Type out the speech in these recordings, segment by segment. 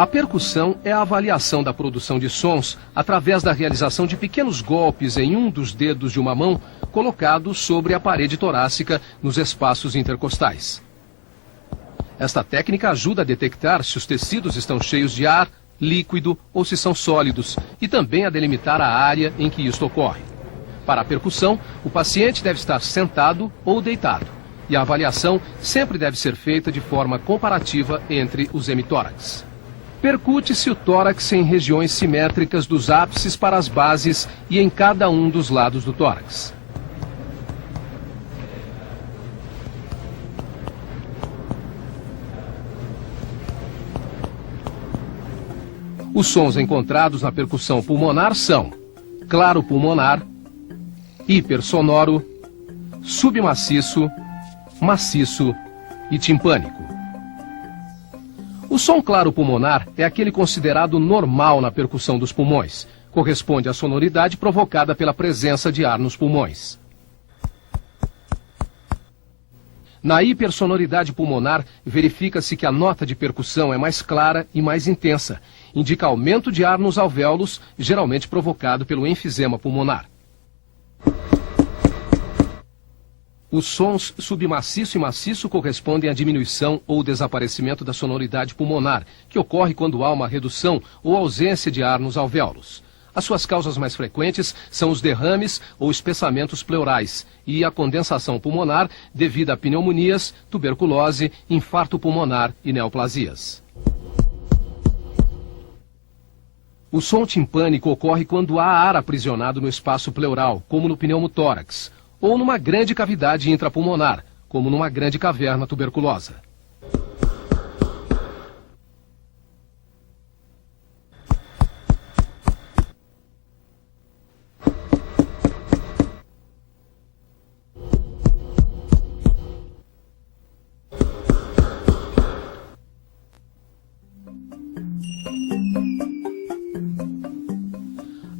A percussão é a avaliação da produção de sons através da realização de pequenos golpes em um dos dedos de uma mão colocados sobre a parede torácica nos espaços intercostais. Esta técnica ajuda a detectar se os tecidos estão cheios de ar, líquido ou se são sólidos e também a delimitar a área em que isto ocorre. Para a percussão, o paciente deve estar sentado ou deitado e a avaliação sempre deve ser feita de forma comparativa entre os hemitórax. Percute-se o tórax em regiões simétricas dos ápices para as bases e em cada um dos lados do tórax. Os sons encontrados na percussão pulmonar são claro pulmonar, hipersonoro, submaciço, maciço e timpânico. O som claro pulmonar é aquele considerado normal na percussão dos pulmões. Corresponde à sonoridade provocada pela presença de ar nos pulmões. Na hipersonoridade pulmonar, verifica-se que a nota de percussão é mais clara e mais intensa. Indica aumento de ar nos alvéolos, geralmente provocado pelo enfisema pulmonar. Os sons submaciço e maciço correspondem à diminuição ou desaparecimento da sonoridade pulmonar, que ocorre quando há uma redução ou ausência de ar nos alvéolos. As suas causas mais frequentes são os derrames ou espessamentos pleurais e a condensação pulmonar devido a pneumonias, tuberculose, infarto pulmonar e neoplasias. O som timpânico ocorre quando há ar aprisionado no espaço pleural, como no pneumotórax, ou numa grande cavidade intrapulmonar, como numa grande caverna tuberculosa.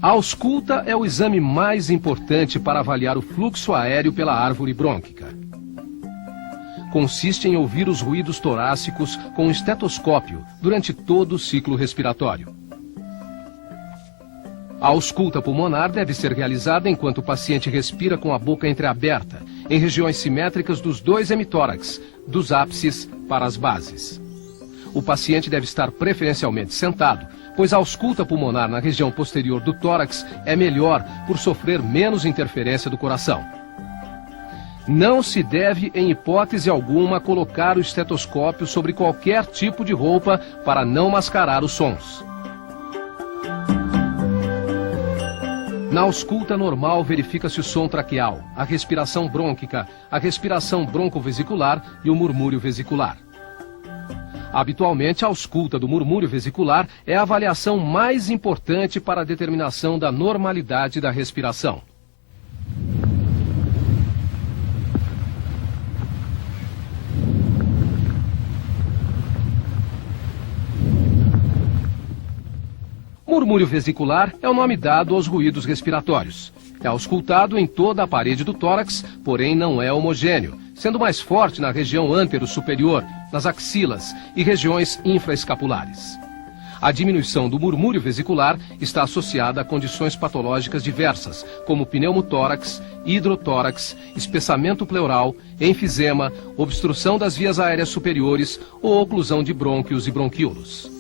A ausculta é o exame mais importante para avaliar o fluxo aéreo pela árvore brônquica. Consiste em ouvir os ruídos torácicos com um estetoscópio durante todo o ciclo respiratório. A ausculta pulmonar deve ser realizada enquanto o paciente respira com a boca entreaberta, em regiões simétricas dos dois hemitórax, dos ápices para as bases. O paciente deve estar preferencialmente sentado, pois a ausculta pulmonar na região posterior do tórax é melhor por sofrer menos interferência do coração. Não se deve, em hipótese alguma, colocar o estetoscópio sobre qualquer tipo de roupa para não mascarar os sons. Na ausculta normal, verifica-se o som traqueal, a respiração brônquica, a respiração broncovesicular e o murmúrio vesicular. Habitualmente, a ausculta do murmúrio vesicular é a avaliação mais importante para a determinação da normalidade da respiração. Murmúrio vesicular é o nome dado aos ruídos respiratórios. É auscultado em toda a parede do tórax, porém não é homogêneo, sendo mais forte na região antero-superior, nas axilas e regiões infraescapulares. A diminuição do murmúrio vesicular está associada a condições patológicas diversas, como pneumotórax, hidrotórax, espessamento pleural, enfisema, obstrução das vias aéreas superiores ou oclusão de brônquios e bronquíolos.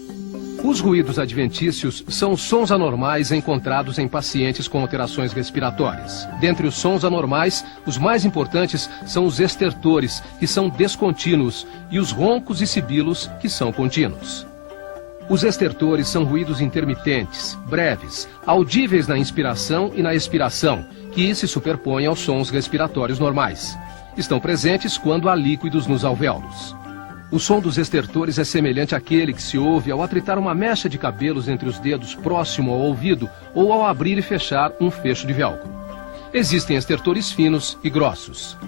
Os ruídos adventícios são sons anormais encontrados em pacientes com alterações respiratórias. Dentre os sons anormais, os mais importantes são os estertores, que são descontínuos, e os roncos e sibilos, que são contínuos. Os estertores são ruídos intermitentes, breves, audíveis na inspiração e na expiração, que se superpõem aos sons respiratórios normais. Estão presentes quando há líquidos nos alvéolos. O som dos estertores é semelhante àquele que se ouve ao atritar uma mecha de cabelos entre os dedos próximo ao ouvido ou ao abrir e fechar um fecho de velcro. Existem estertores finos e grossos.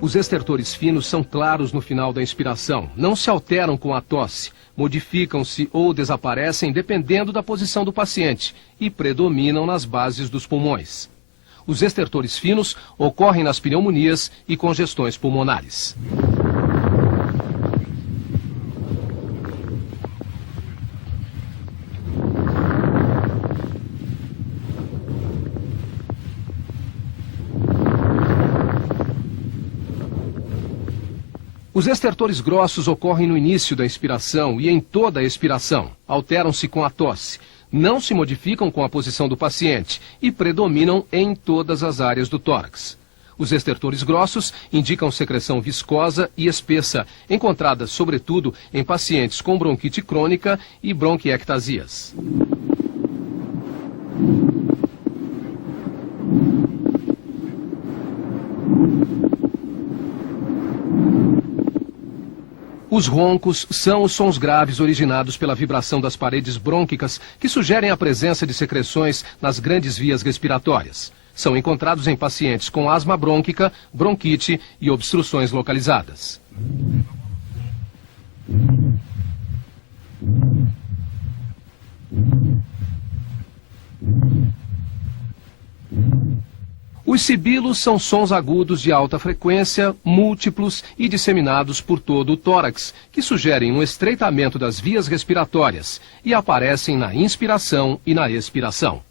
Os estertores finos são claros no final da inspiração, não se alteram com a tosse, modificam-se ou desaparecem dependendo da posição do paciente e predominam nas bases dos pulmões. Os estertores finos ocorrem nas pneumonias e congestões pulmonares. Os estertores grossos ocorrem no início da inspiração e em toda a expiração. Alteram-se com a tosse. Não se modificam com a posição do paciente e predominam em todas as áreas do tórax. Os estertores grossos indicam secreção viscosa e espessa, encontrada sobretudo em pacientes com bronquite crônica e bronquiectasias. Os roncos são os sons graves originados pela vibração das paredes brônquicas que sugerem a presença de secreções nas grandes vias respiratórias. São encontrados em pacientes com asma brônquica, bronquite e obstruções localizadas. Os sibilos são sons agudos de alta frequência, múltiplos e disseminados por todo o tórax, que sugerem um estreitamento das vias respiratórias e aparecem na inspiração e na expiração.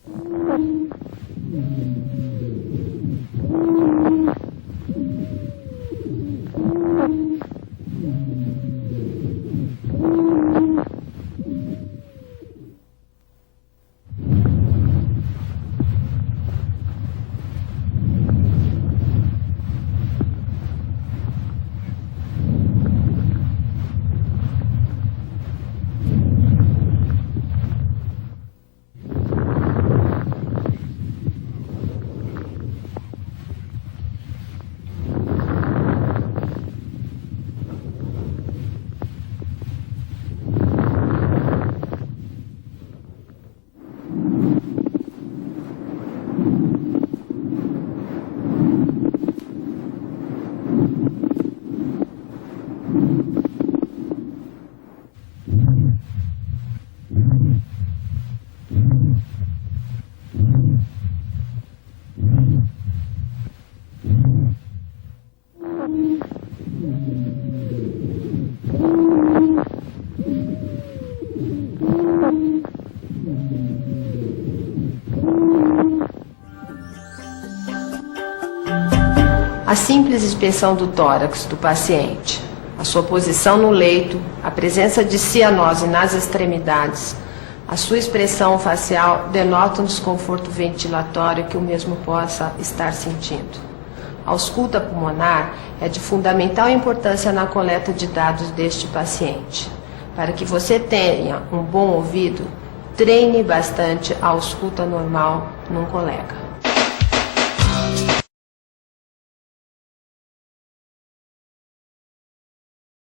A simples inspeção do tórax do paciente, a sua posição no leito, a presença de cianose nas extremidades, a sua expressão facial denotam desconforto ventilatório que o mesmo possa estar sentindo. A ausculta pulmonar é de fundamental importância na coleta de dados deste paciente. Para que você tenha um bom ouvido, treine bastante a ausculta normal num colega.